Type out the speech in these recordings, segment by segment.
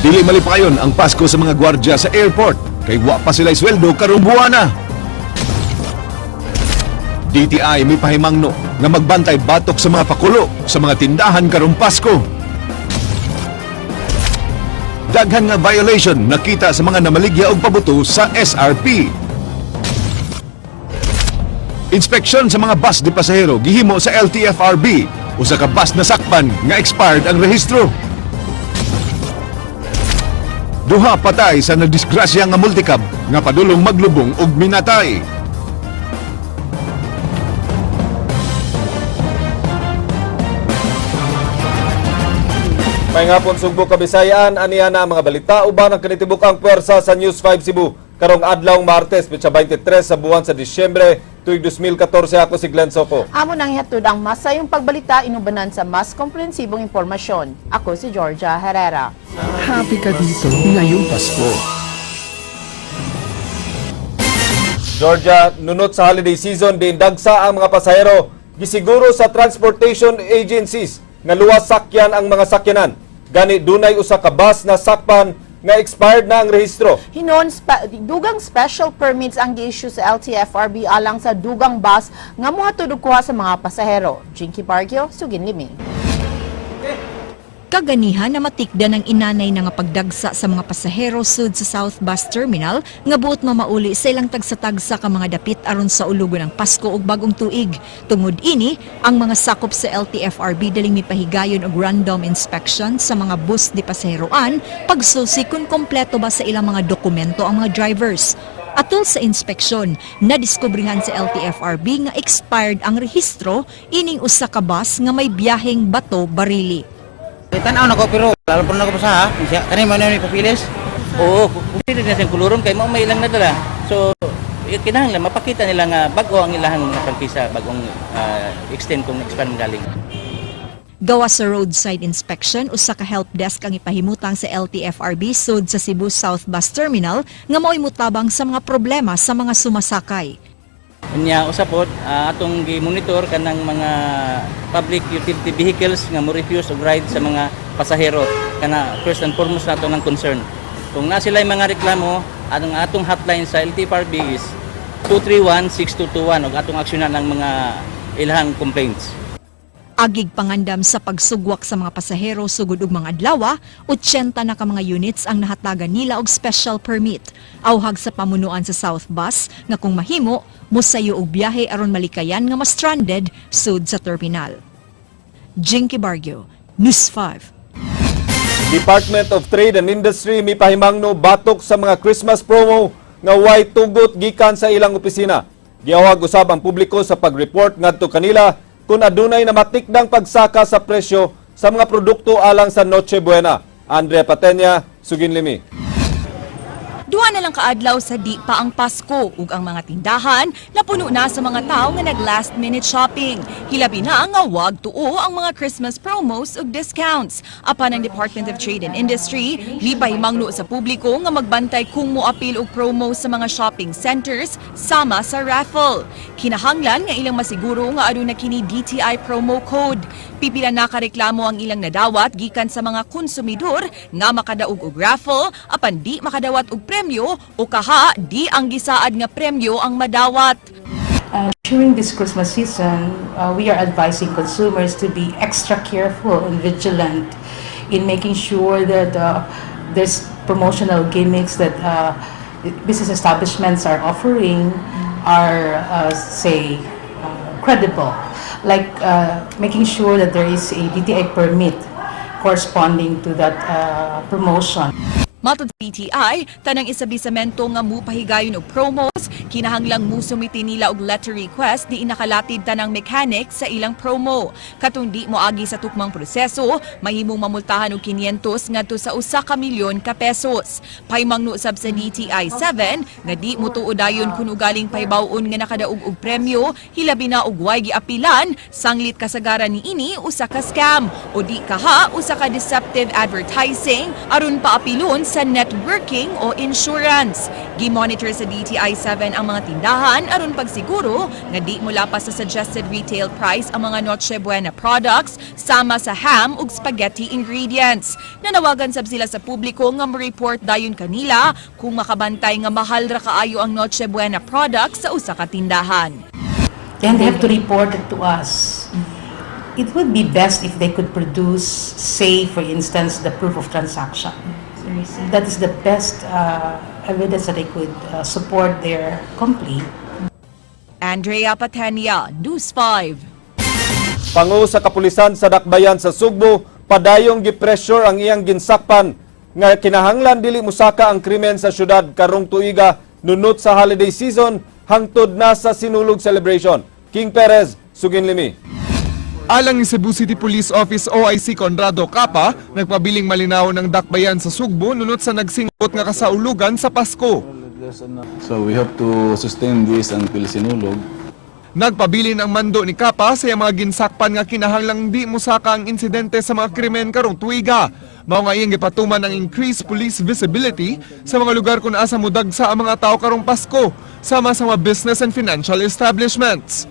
Dili malipayon ang Pasko sa mga gwardya sa airport kay wa pa sila sweldo karong buwana. DTI may pahimangno nga magbantay batok sa mga pakulo sa mga tindahan karong Pasko. Daghan nga violation nakita sa mga namaligya og pabuto sa SRP. Inspeksyon sa mga bus de pasahero gihimo sa LTFRB usa ka bus na sakpan nga expired ang rehistro. Duha patay sa nadisgrasya nga multicab nga padulong maglubong og minatay. May nga pong Sugbo Kabisayan, aniya na ang mga balita uban ang kanitibukang puwersa sa News 5 Cebu karong adlawng Martes, petsa 23 sa buwan sa Disyembre tuig 2014. Ako si Glenn Soco. Amo nang hihatod ang masayong pagbalita inubanan sa mas komprehensibong impormasyon. Ako si Georgia Herrera. Happy ka dito ngayong Pasko. Georgia, nunot sa holiday season, din dagsa ang mga pasahero. Gisiguro sa transportation agencies nga luwas sakyan ang mga sakyanan. Gani dunay usa ka bus na sakpan nga expired na ang rehistro. Hinon, dugang special permits ang gi-issue sa LTFRB alang sa dugang bus nga mohatod og kuha sa mga pasahero. Jinky Bargio, Sugin Limi. Kaganihan na matikda ng inanay na nga pagdagsa sa mga pasahero sud sa South Bus Terminal nga buot mamauli sa ilang tagsa-tagsa ka mga dapit aron sa ulugon ng Pasko ug bagong tuig. Tungod ini, ang mga sakop sa LTFRB daling mipahigayon og random inspection sa mga bus di pasaheroan pagsusi kung kompleto ba sa ilang mga dokumento ang mga drivers. Atol sa inspeksyon, nadiskubrihan sa LTFRB nga expired ang rehistro ining usa ka bus nga may biyaheng Bato-Barili. Tanaw na ko pero lalo po na ko pa ha. Kani man ni papilis. Oo, pwede na siyang kuluron kay may ilang nadala. So kinahanglan mapakita nila nga bago ang ilahang prangkisa bagong extend kung expand galing. Gawa sa roadside inspection, usa ka help desk ang ipahimutang sa LTFRB sud sa Cebu South Bus Terminal nga mao'y mutabang sa mga problema sa mga sumasakay. Unya usapod atong gi-monitor kanang mga public utility vehicles nga mo refuse og ride sa mga pasahero kana first and foremost nato ng concern. Kung na sila mga reklamo, atong hotline sa LTFRB is 231-6221 og atong aksyonan ang mga ilahang complaints. Agig pangandam sa pagsugwak sa mga pasahero sugod og mga adlaw, 80 na ka mga units ang nahatagan nila og special permit. Awhag sa pamunuan sa South Bus nga kung mahimo, musayo og biyahe aron malikayan nga ma-stranded sud sa terminal. Jinky Bargio, News 5. Department of Trade and Industry mipahimangno batok sa mga Christmas promo nga way tugot gikan sa ilang opisina. Giawag usab ang publiko sa pag-report ngadto kanila kung adunay na matikdang pagsaka sa presyo sa mga produkto alang sa Noche Buena. Andrea Patenya, Sugin Limi. Duha na lang kaadlaw sa di pa ang Pasko ug ang mga tindahan napuno na sa mga tao nga nag-last minute shopping. Hilabi na nga wag tuo ang mga Christmas promos ug discounts. Apan ang Department of Trade and Industry mipahimangno sa publiko nga magbantay kung moapil og promo sa mga shopping centers sama sa raffle. Kinahanglan nga ilang masiguro nga aduna kini DTI promo code. Pipila na kareklamo ang ilang nadawat gikan sa mga konsumidor nga makadaog og raffle apan di makadawat og premyo o kaha di ang gisaad nga premyo ang madawat. During this Christmas season, we are advising consumers to be extra careful and vigilant in making sure that there's promotional gimmicks that business establishments are offering are, credible. Like making sure that there is a DTI permit corresponding to that promotion. Matod PTI, tanang isabisamento nga mupahigayon og promos, kinahanglang musumiti nila og letter request di inakalatid tanang mechanic sa ilang promo. Katong di moagi sa tukmang proseso, mahimong mamultahan og 500 ngadto sa 1 ka milyon ka pesos. Pahimangno sab sa DTI 7 nga di motuodayon kun ugaling pahibawon nga nakadaog og premyo, hilabi na og way giapilan, sanglit kasagaran niini usa ka scam o di kaha usa ka deceptive advertising aron paapilon sa networking o insurance. Gi-monitor sa DTI-7 ang mga tindahan aron pagsiguro nga di mula pa sa suggested retail price ang mga Noche Buena products sama sa ham ug spaghetti ingredients. Nanawagan sab sila sa publiko nga ma-report dayon kanila kung makabantay nga mahal ra kaayo ang Noche Buena products sa usa ka tindahan. Then they have to report it to us. It would be best if they could produce, say, for instance, the proof of transaction. That is the best evidence that they could support their complaint. Andrea Patenia, News 5. Pangu sa kapulisan sa Dakbayan sa Sugbo, padayong gipressure ang iyang ginsakpan nga kinahanglan dili musaka ang krimen sa syudad karong tuiga nunot sa holiday season hangtod na sa sinulog celebration. King Perez, Suginlimi. Alang ni Cebu City Police Office OIC Conrado Capa, nagpabiling malinaw ng dakbayan sa Sugbo nunot sa nagsingot nga kasaulugan sa Pasko. So we hope to sustain this until sinulog. Nagpabilin ang mando ni Capa sa iyang mga ginsakpan nga kinahanglang di musaka ang insidente sa mga krimen karong tuiga. Mao nga iyang gipatuman ang increased police visibility sa mga lugar kung asa mudagsa ang mga tao karong Pasko, sama sa mga business and financial establishments.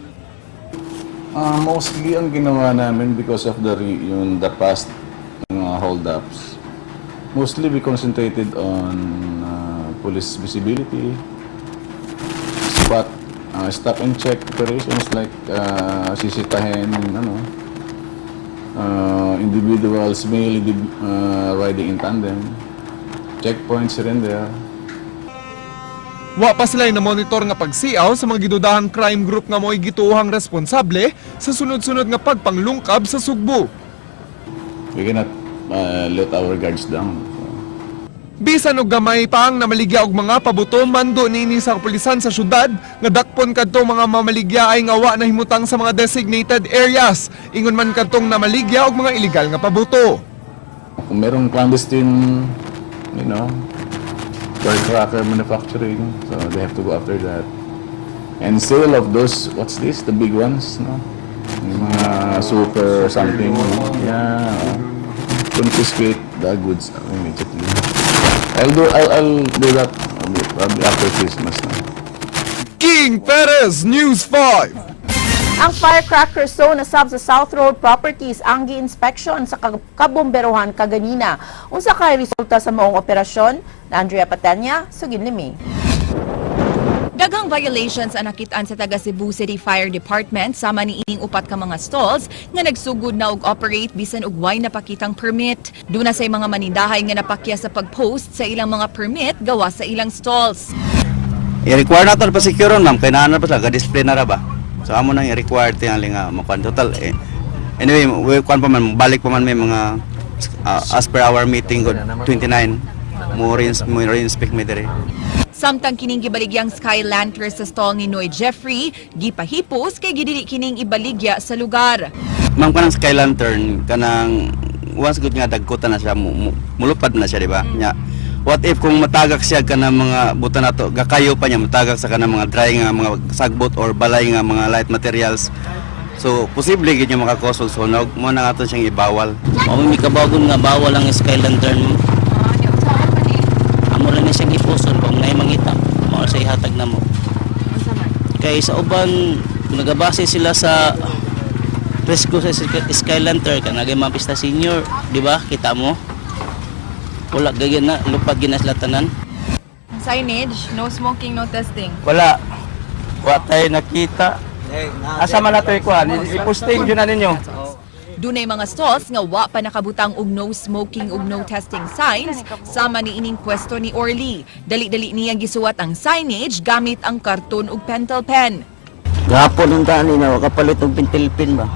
Mostly ang ginawa namin because of the past hold-ups. Mostly we concentrated on police visibility, stop and check operations like sisitahin, individuals mainly riding in tandem, checkpoints here and there. Wa pa sila na monitor nga pagsiaw sa mga gidudahang crime group nga mo'y gituohang responsable sa sunod-sunod nga pagpanglungkab sa Sugbo. We cannot let our guards down. Bisan og gamay pa ang namaligya og mga pabuto mando niini sa kapulisan sa syudad nga dakpon kadto mga mamaligya ay nga wa nahimutang sa mga designated areas. Ingon man kadtong namaligya og mga illegal nga pabuto. Kung merong clandestine, firecracker manufacturing, so they have to go after that. And sale of those, what's this? The big ones, no? Yung mga super something, confiscate the goods immediately. I'll do that probably after Christmas na. King Perez, News 5. Ang firecracker zone na sab sa South Road Properties ang gi-inspection sa kabomberohan kaganina. Unsa kay resulta sa maong operasyon? Na Andrea Patenya, Suginlimi. Daghang violations ang nakitaan sa taga Cebu City Fire Department sama ni ining upat ka mga stalls nga nagsugod na og operate bisan og way napakitang permit. Duna say mga manindahay nga napakya sa pag-post sa ilang mga permit gawa sa ilang stalls. I-require natin pa secure ma'am, kaya na pa sa display na ra ba? So amo nang i-require tingali nga makuan total Anyway, we kuan pa man balik pa man may mga as per our meeting good 29 mo rin-inspect me dere. Samtang kining gibaligyang sky lantern sa stall ni Noy Jeffrey, gipahipos kay gidili kining ibaligya sa lugar. Ma'am kanang sky lantern kanang once good nga dagkutan na siya mulupad na siya di ba? Nya what if kung matagak siya kanang mga buta nato gakayo pa niya matagak sa kanang mga dry nga mga sagbot or balay nga mga light materials. So posible gid niya makakosol sunog mo na ato siyang ibawal. Mao mi kabagon nga bawal ang sky lantern mo. Amo rin na siyang ipuson kung nay mangita mao sa ihatag namo. Kay sa uban nagabase sila sa presko sa sky lantern kanang mga pista senior, di ba? Kita mo? Wala gagyan na lupad ginaslatanan. Signage, no smoking, no testing. Wala. Wa tay nakita. Asa man nato ikuan, i-posting jud na ninyo. Dunay mga stalls nga wa pa nakabutang og no smoking ug no testing signs sama ni ining pwesto ni Orly. Dali-dali niya gisuwat ang signage gamit ang karton ug pentel pen. Gapon ang tani na kapalit og pentel-pen ba.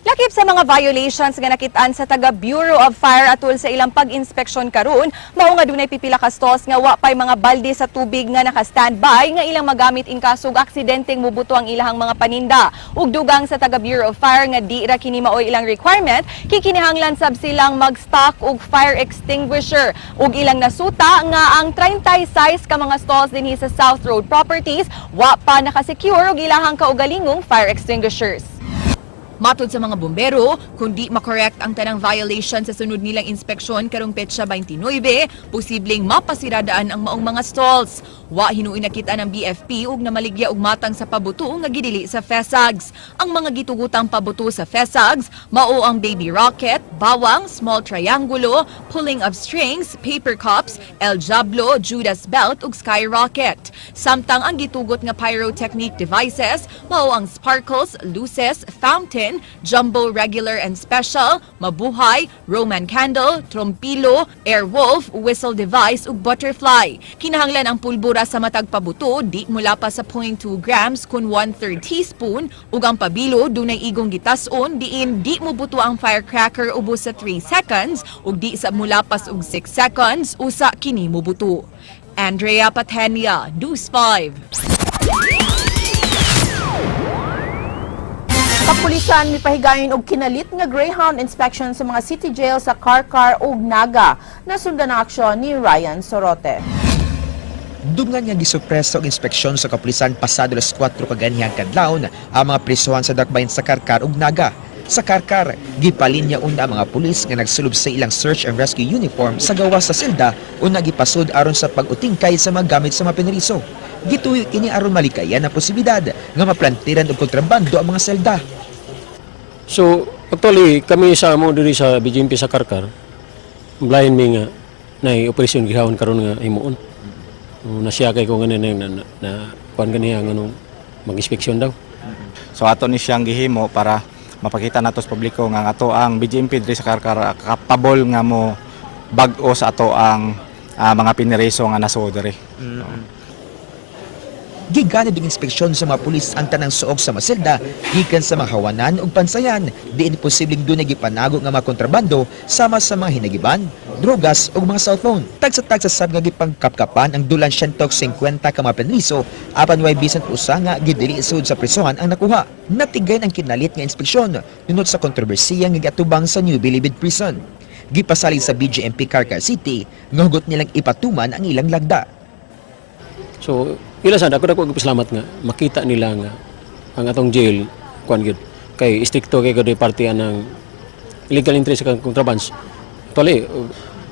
Lakip sa mga violations nga nakitaan sa taga Bureau of Fire atul sa ilang pag-inspeksyon karon, mao nga dunay pipila ka stalls nga wa pay mga balde sa tubig nga naka-standby nga ilang magamit in kasog aksidenteng mubuto ang ilahang mga paninda. Ug dugang sa taga Bureau of Fire nga di ra kini maoy ilang requirement, kikinahanglan sab silang mag-stock og fire extinguisher. Ug ilang nasuta nga ang 30 size ka mga stalls dinhi sa South Road Properties wa pa naka-secure og ilahang kaugalingong fire extinguishers. Matod sa mga bumbero, kung di makorekt ang tanang violation sa sunod nilang inspeksyon karong petsa 29, posibleng mapasiradaan ang maong mga stalls. Wa hinuoy nakita ng BFP ug namaligya og matang sa pabuto nga gidili sa FESAGS. Ang mga gitugutang pabuto sa FESAGS mao ang baby rocket, bawang, small triangulo, pulling of strings, paper cups, El Diablo, Judas belt ug skyrocket. Samtang ang gitugot nga pyrotechnic devices mao ang sparkles, luces, fountain, jumbo regular and special, mabuhay, Roman candle, trompilo, airwolf, whistle device ug butterfly. Kinahanglan ang pulbura sa matag pabuto di mula pa sa 0.2 grams kun 1/3 teaspoon ug ang pabilo dunay igong gitas-on diin di mo buto ang firecracker ubos sa 3 seconds ug di sa mulapas og 6 seconds usa kini mo buto. Andrea Patenia, News 5. Kapulisan mipahigayon og kinalit nga Greyhound inspection sa mga city jail sa Karkar ug Naga. Nasundan ang aksyon ni Ryan Sorote. Dungan nga gisupreso og inspeksyon sa kapulisan pasado alas 4 kaganihang kadlawon ang mga prisuhan sa dakbayan sa Karkar ug Naga. Sa Karkar, gipalinya una ang mga pulis nga nagsulob sa ilang search and rescue uniform sa gawas sa silda o nagipasud aron sa pag-utingkay sa mga gamit sa mga pineriso. Gituyo kini aron malikayan ang posibilidad nga maplantiran og kontrabando ang mga selda. So, actually, kami sa amo diri sa BGMP sa Karkar, blind mi nga na operasyon gihawon karon nga himuon. Nasya kay ko ganin na kuan ganiya nga nung mag-inspeksyon daw. So ato ni siyang gihimo para mapakita nato sa publiko nga ato ang BGMP diri sa Karkar kapabol nga mo bag-o sa ato ang mga piniriso nga naso diri. Giganid ang inspeksyon sa mga pulis ang tanang suok sa maselda gikan sa mga hawanan ug pansayan diin posibleng dunay gipanago nga mga kontrabando sama sa mga hinagiban, drogas ug mga cellphone. Tagsa-tagsa sab nga gipangkapkapan ang dulan 150 ka mga penriso apan way bisan usa nga gidili sud sa prisuhan ang nakuha. Natigayon ang kinalit nga inspeksyon tunod sa kontrobersiya nga giatubang sa New Bilibid Prison. Gipasalig sa BGMP Karkar City nga hugot nilang ipatuman ang ilang lagda. So, ilasan ako nagpasalamat nga makita nila nga ang atong jail kuan gyud kay istrikto kay gud partian ng illegal entry sa contrabands. Actually,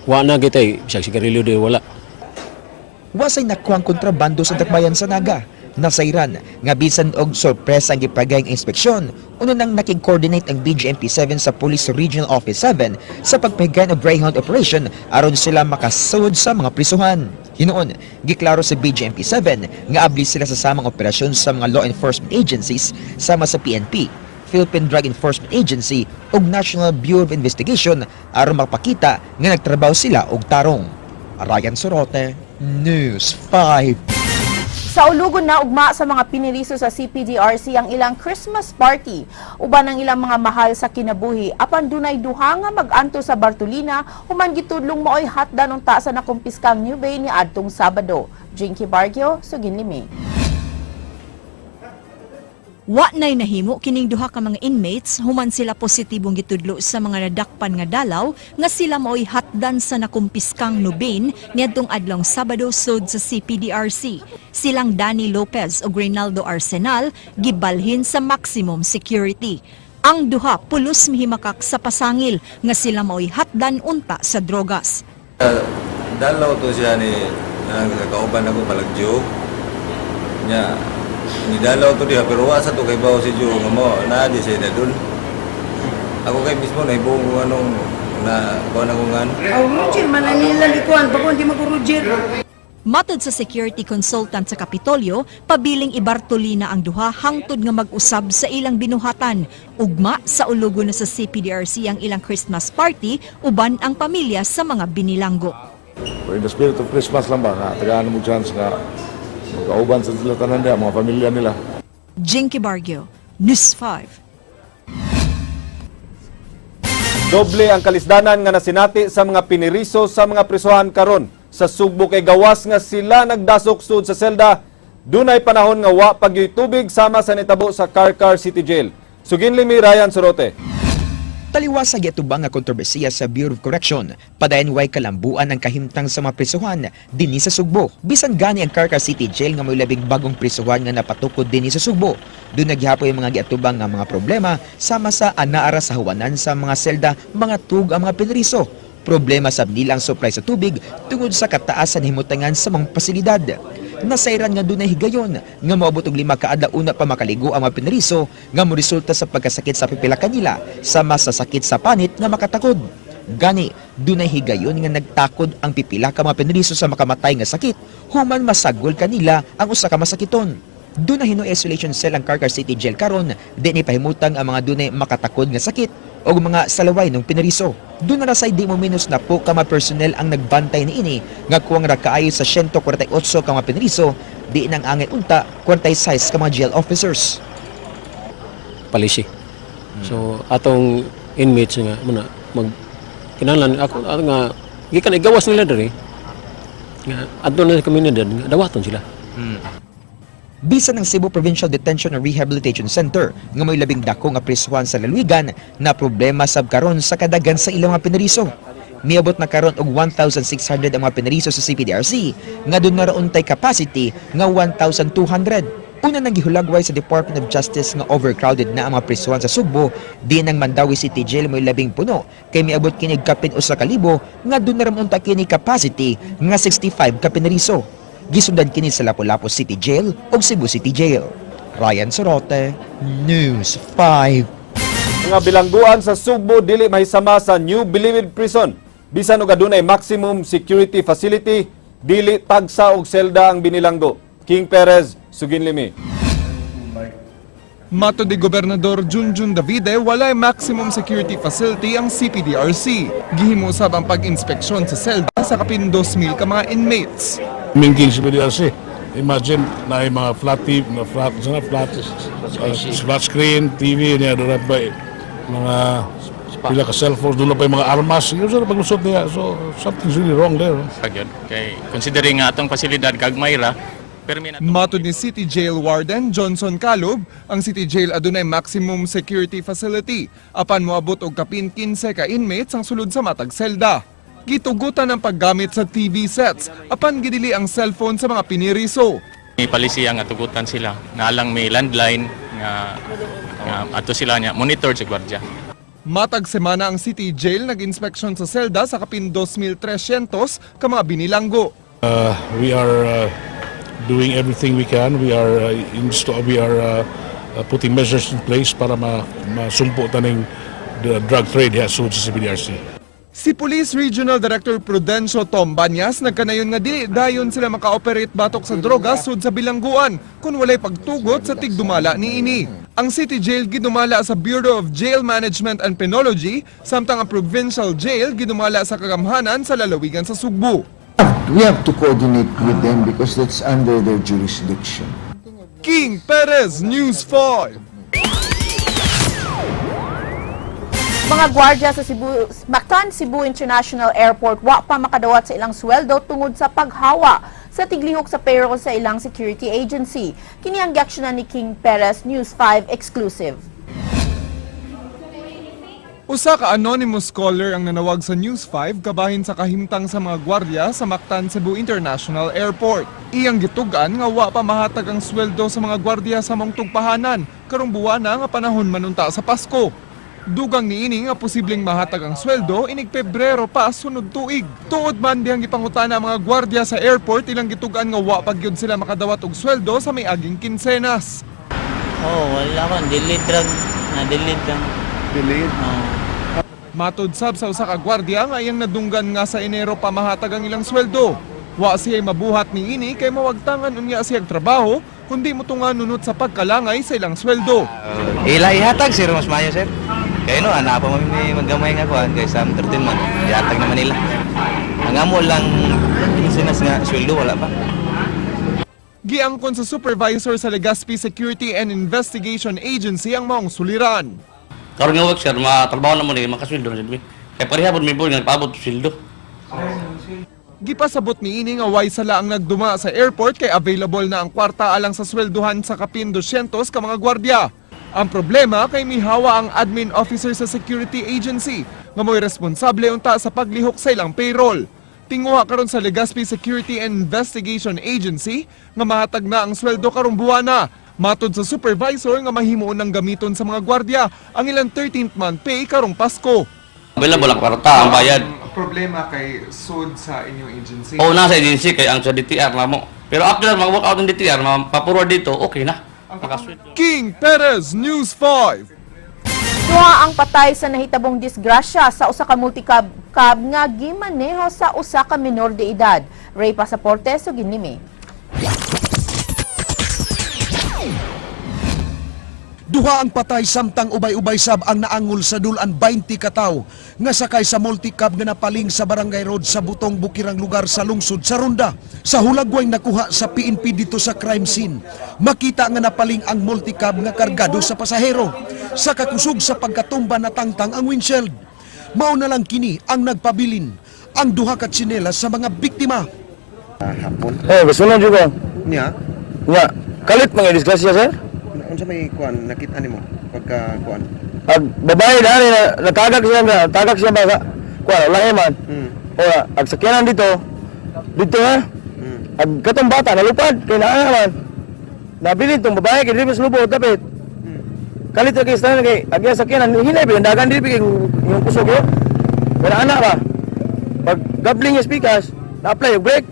wa na gitay bisag sigarilyo di wala. Wasay nakuhang kontrabando sa dakbayan sa Naga. Nasayran nga bisan og sorpresa ang gipagayang inspeksyon. Uno nang nakig-coordinate ang BGMP 7 sa Police Regional Office 7 sa pagpahigayon og Greyhound operation aron sila makasud sa mga prisuhan. Hinuon, giklaro sa BGMP 7 nga abli sila sa samang operasyon sa mga law enforcement agencies sama sa PNP, Philippine Drug Enforcement Agency ug National Bureau of Investigation aron makapakita nga nagtrabaho sila og tarong. Ryan Sorote, News 5. Sa ulugon na ugma sa mga piniriso sa CPDRC ang ilang Christmas party uban ang ilang mga mahal sa kinabuhi apan dunay duha nga mag-anto sa Bartolina human gitudlong maoy hatdan unta sa nakumpiskang New Bay ni adtong Sabado. Jinky Bargio, Suginlimi. Wa nay nahimo kining duha ka mga inmates human sila positibong gitudlo sa mga nadakpan nga dalaw nga sila maoy hatdan sa nakumpiskang Nubin niadtong adlong Sabado sud sa CPDRC. Silang Danny Lopez ug Reynaldo Arsenal gibalhin sa maximum security. Ang duha pulos mihimakak sa pasangil nga sila maoy hatdan unta sa drogas. Dalaw to siya ni kauban ako palagyo. Nya nidalaw to diha pero wa sa to kay bawo si Jo nga mo na di siya na dun. Ako kay mismo na ibong anong na kuan ako ngan. Roger mananila ni kuan pa di mag-Roger. Matod sa security consultant sa Kapitolyo, pabiling ibartolina ang duha hangtod nga mag-usab sa ilang binuhatan. Ugma sa ulugon na sa CPDRC ang ilang Christmas party uban ang pamilya sa mga binilanggo. In the spirit of Christmas lang ba, tagaan mo chance nga magkauban sa sila tanan niya, mga pamilya nila. Jinky Bargio, News 5. Doble ang kalisdanan nga nasinati sa mga piniriso sa mga prisuhan karon. Sa Sugbo kay gawas nga sila nagdasok sud sa selda. Dunay panahon nga wa pagyoy tubig sama sa nitabo sa Karkar City Jail. Suginlimi, Ryan Sorote. Taliwas sa giatubang nga kontrobersiya sa Bureau of Correction, padayon way kalambuan ang kahimtang sa mga prisuhan dinhi sa Sugbo. Bisan gani ang Carcar City Jail nga may labing bagong prisuhan nga napatukod dinhi sa Sugbo. Doon naghihapoy ang mga giatubang nga mga problema sama sa anaara sa hawanan sa mga selda, mga tug ang mga pinriso. Problema sab nila ang supply sa tubig tungod sa kataasan himutangan sa mga pasilidad. Nasairan nga dunay higayon nga moabot og 5 ka adlaw una pa makaligo ang mga pinriso nga moresulta sa pagkasakit sa pipila kanila sama sa sakit sa panit nga makatakod. Gani dunay higayon nga nagtakod ang pipila ka mga pinriso sa makamatay nga sakit human masagol kanila ang usa ka masakiton. Dunay hino isolation cell ang Carcar City Jail karon dinhi pahimutang ang mga dunay makatakod nga sakit o mga salaway ng pinariso. Doon na say di mo minus na po ka mga personnel ang nagbantay ni ini nga kuwang rakaayo sa 148 ka mga pinariso di nang angay unta 46 ka mga jail officers. Palisi. So atong inmates nga muna mag kinahanglan ako nga gikan igawas nila diri nga adto na sa komunidad nga dawaton sila. Bisan ng Cebu Provincial Detention and Rehabilitation Center nga may labing dako nga prisuhan sa Lalawigan na problema sab karon sa kadagan sa ilang mga pinariso. Miabot na karon og 1,600 ang mga pinariso sa CPDRC nga doon na rauntay capacity nga 1,200. Una nang gihulagway sa Department of Justice nga overcrowded na ang mga prisuhan sa Sugbo, di nang Mandawi City Jail may labing puno kay miabot kinig kapin usa ka libo nga doon na raunta kini capacity nga 65 ka pinariso. Gisundan kini sa Lapu-Lapu City Jail o Cebu City Jail. Ryan Sorote, News 5. Mga bilangguan sa Sugbo dili mahisama sa New Bilibid Prison. Bisan og adunay maximum security facility, dili tagsa og selda ang binilanggo. King Perez, Suginlimi. Mato di Gobernador Junjun Davide, walay maximum security facility ang CPDRC. Gihimo usab ang pag-inspeksyon sa selda sa kapin 2,000 ka mga inmates. Mingking sa PDRC. Imagine na yung mga flat screen, TV, niya doon pa mga pila ka cellphones, doon pa yung mga armas. Yun sa paglusot niya. So, something's really wrong there. Kay considering nga atong pasilidad kagmayra, Matod ni City Jail Warden Johnson Calob, ang City Jail adunay maximum security facility. Apan moabot og kapin 15 ka inmates ang sulod sa matag selda. Gitugutan ang paggamit sa TV sets, apan gidili ang cellphone sa mga piniriso. may palisiya nga tugutan sila. Naalang may landline nga ato sila niya monitor sa gwardiya. Matag semana ang City Jail nag-inspeksyon sa selda sa kapin 2,300 ka mga binilanggo. We are doing everything we can. We are putting measures in place para masumpo taning the drug trade sa CPDRC. Si Police Regional Director Prudencio Tom Banyas nagkanayon nga dili dayon sila maka-operate batok sa droga sud sa bilangguan kung walay pagtugot sa tigdumala niini. Ang City Jail gidumala sa Bureau of Jail Management and Penology samtang ang Provincial Jail gidumala sa kagamhanan sa lalawigan sa Sugbo. We have to coordinate with them because that's under their jurisdiction. King Perez, News 5. Mga gwardya sa Mactan Cebu International Airport wa pa makadawat sa ilang sweldo tungod sa paghawa sa tiglihok sa payroll sa ilang security agency. Kini ang giaksyonan ni King Perez, News 5 exclusive. Usa ka anonymous caller ang nanawag sa News 5 kabahin sa kahimtang sa mga gwardya sa Mactan Cebu International Airport. Iyang gitugan nga wa pa mahatag ang sweldo sa mga gwardya sa mong tugpahanan karong buwana nga panahon manunta sa Pasko. Dugang niini nga posibleng mahatag ang sweldo inig Pebrero pa sunod tuig. Tuod man dihang gipangutana ang mga gwardya sa airport ilang gitugan nga wa pa gyud sila makadawat og sweldo sa may aging kinsenas. Wala man delete lang. Na-delete lang. Delayed? Matod sab sa usa ka gwardya nga iyang nadunggan nga sa Enero pa mahatag ang ilang sweldo. Wa siya'y mabuhat ni ini kay mawagtangan unya siyang trabaho kundi motungan nunot sa pagkalangay sa ilang sweldo. Ihatag sir mas mayo sir. Kaya no, ana pa may maggamay nga kuan kay sa 13 man. Ihatag naman nila. Ang amo lang insinas nga sweldo wala pa. Giangkon sa supervisor sa Legazpi Security and Investigation Agency ang maong suliran. Karon nga work sir, matrabaho na mo ni makasweldo na jud. Kay parehapon may bull nga paabot sweldo. Gipasabot ni ini nga way sala ang nagduma sa airport kay available na ang kwarta alang sa swelduhan sa kapin 200 ka mga gwardya. Ang problema kay mihawa ang admin officer sa security agency nga mo'y responsable unta sa paglihok sa ilang payroll. Tinguha karon sa Legazpi Security and Investigation Agency nga mahatag na ang sweldo karong buwana. Matod sa supervisor nga mahimuon ng gamiton sa mga gwardya ang ilang 13th month pay karong Pasko. Available ang kwarta, ang bayad. Problema kay sud sa inyong agency. O nasa agency kay ang sa DTR na mo. Pero after mag-work out ng DTR, mapapurward dito, okay na. King Perez, News 5. Duha ang patay sa nahitabong disgrasya sa usa ka multicab nga gimaneho sa usa ka menor de edad. Ray Pasaporte, Suginimi. Duha ang patay samtang ubay-ubay sab ang naangol sa dulan 20 ka tawo nga sakay sa multicab nga napaling sa Barangay Road sa Butong Bukirang lugar sa lungsod sa Ronda. Sa hulagway nakuha sa PNP dito sa crime scene, makita nga napaling ang multicab nga kargado sa pasahero. Sa kakusog sa pagkatumba na tangtang ang windshield. Mao na lang kini ang nagpabilin ang duha ka tsinelas sa mga biktima. Gusto na juga. Nya, Nya, kalit mga disgrasya, sir. unsa may kuan nakita nimo pagka kuan? Ag babae dali na natagak siya ba sa kuan lang man. O ag sakyanan dito ha. Ag katong bata nalupad kay naa man. Nabilin tong babae kay dili lubot dapat. Kalit ra kay sa kay ag sakyanan hinay bindagan dili yung kusog yo. Pero ana ba? Pag gabling yung speakers, na-apply yung brake.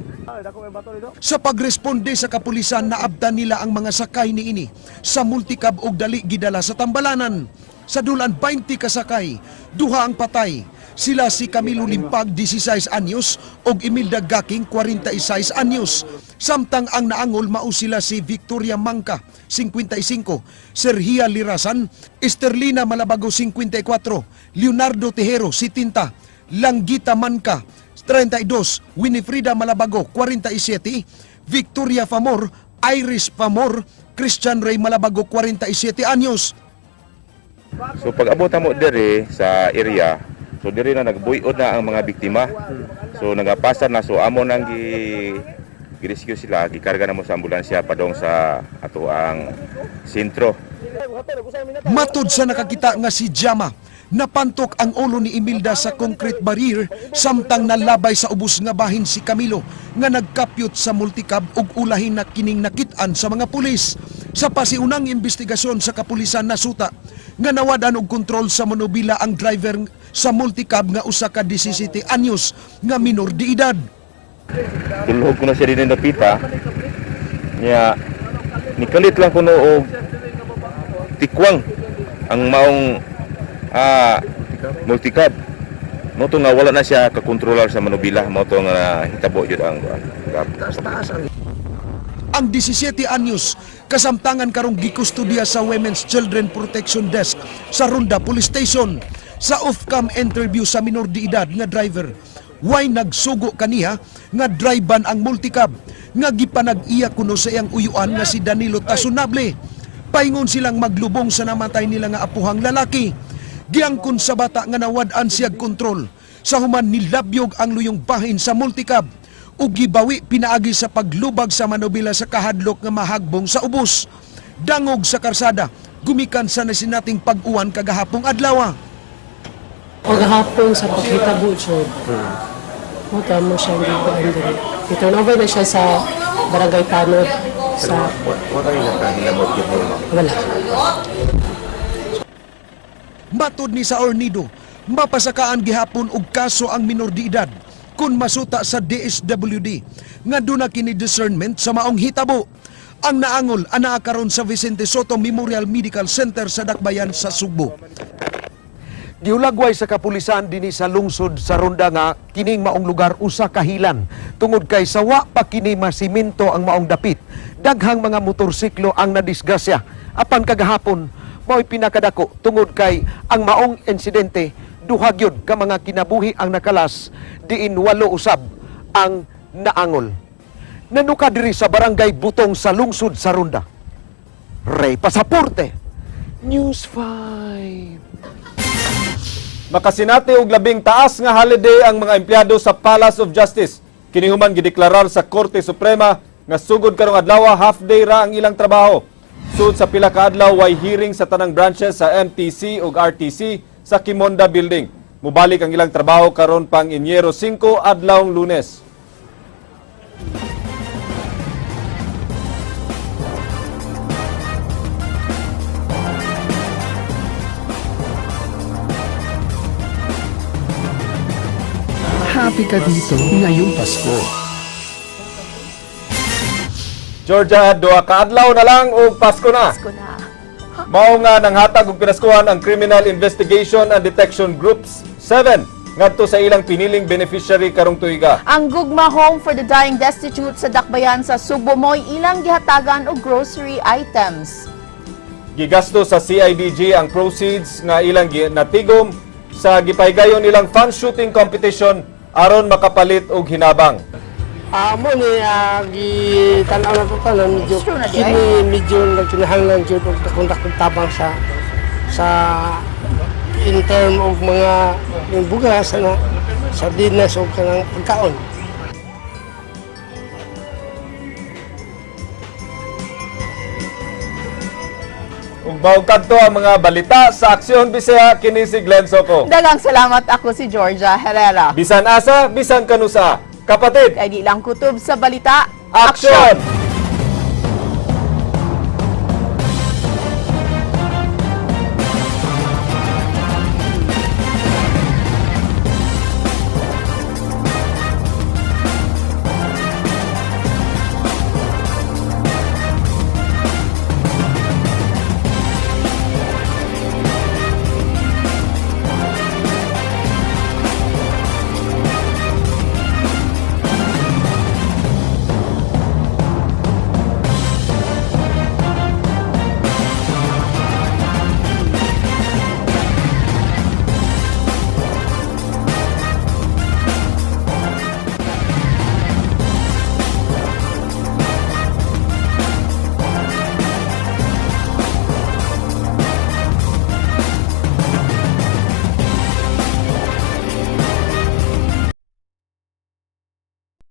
Sa pagresponde sa kapulisan, naabdan nila ang mga sakay niini sa multicab og dali gidala sa tambalanan. Sa dulan 20 ka sakay, duha ang patay. Sila si Camilo Limpag, 16 anyos, og Imelda Gaking, 46 anyos. Samtang ang naangol mao sila si Victoria Mangka, 55, Serhia Lirasan, Esterlina Malabago, 54, Leonardo Tejero, 70, Langgita Manka, 32, Winifrida Malabago, 47, Victoria Famor, Iris Famor, Christian Ray Malabago, 47 anyos. So pag abot mo diri sa area, so diri na nagbuyod na ang mga biktima. So nagapasar na, so amo nang gi-rescue sila, gikarga na mo sa ambulansya padong sa ato ang sentro. Matod sa nakakita nga si Jama, napantok ang ulo ni Imelda sa concrete barrier samtang nalabay sa ubos nga bahin si Camilo nga nagkapyot sa multicab ug ulahin na kining nakit-an sa mga pulis. Sa pasiunang investigasyon sa kapulisan nasuta nga nawadan og kontrol sa monobila ang driver sa multicab nga usa ka 17 anyos nga minor de edad. Dulhog ko na siya din napita. Nya nikalit lang kuno og tikwang ang maong multicab. Mo to nga wala na siya kakontrolar sa manubila, mo to nga hitabo jud ang Ang 17 anyos kasamtangan karong gikustodiya sa Women's Children Protection Desk sa Ronda Police Station. Sa off-cam interview sa minor de edad nga driver, way nagsugo kaniya nga drivean ang multicab nga gipanag-iya kuno sa iyang uyuan nga si Danilo Tasunable. Paingon silang maglubong sa namatay nila nga apuhang lalaki. Giangkon sa bata nga nawad-an siyag kontrol. Sa human nilabyog ang luyong bahin sa multicab ug gibawi pinaagi sa paglubag sa manobila sa kahadlok nga mahagbong sa ubos. Dangog sa karsada, gumikan sa nasinating pag-uwan kagahapong adlaw. Pagahapon sa paghitabo siya. Mata mo siya gikuan diri. I-turnover na siya sa Barangay Tanod sa Wala yung nakahilabot yun. wala. Matod ni sa Ornido, mapasakaan gihapon og kaso ang minor de edad kun masuta sa DSWD nga duna kini discernment sa maong hitabo. Ang naangol anaa karon sa Vicente Soto Memorial Medical Center sa Dakbayan sa Sugbo. Giulagway sa kapulisan dinhi sa lungsod sa Ronda nga kining maong lugar usa kahilan tungod kay sawa pa kini masimento ang maong dapit. Daghang mga motorsiklo ang nadisgrasya. Apan kagahapon mao'y pinakadako tungod kay ang maong insidente duha gyud ka mga kinabuhi ang nakalas diin 8 usab ang naangol. Nanuka diri sa Barangay Butong sa lungsod sa Ronda. Ray Pasaporte, News 5. Makasinati og labing taas nga holiday ang mga empleyado sa Palace of Justice. Kini human gideklarar sa Korte Suprema nga sugod karong adlaw half day ra ang ilang trabaho. Sud sa pila ka adlaw way hearing sa tanang branches sa MTC ug RTC sa Kimonda Building. Mubalik ang ilang trabaho karon pang Enyero 5 adlawng Lunes. Happy ka dito ngayong Pasko. Georgia, duha ka adlaw na lang ug Pasko na. Mao nga nanghatag og pinaskuhan ang Criminal Investigation and Detection Groups 7 ngadto sa ilang piniling beneficiary karong tuiga. Ang Gugma Home for the Dying Destitute sa Dakbayan sa Subo mo'y ilang gihatagan og grocery items. Gigasto sa CIDG ang proceeds nga ilang natigom sa gipaygayon nilang fun shooting competition aron makapalit og hinabang. Mo ni gitanaw na to tanan medyo kini medyo nagkinahanglan jud og kontak tabang sa in term of mga yung bugas na sa dinas o kanang pagkaon. Ug bawog kadto ang mga balita sa Aksyon Bisaya kini si Glenn Soco. Daghang salamat, ako si Georgia Herrera. Bisan asa, bisan kanusa. Kapatid, Kay di lang kutob sa balita, aksyon!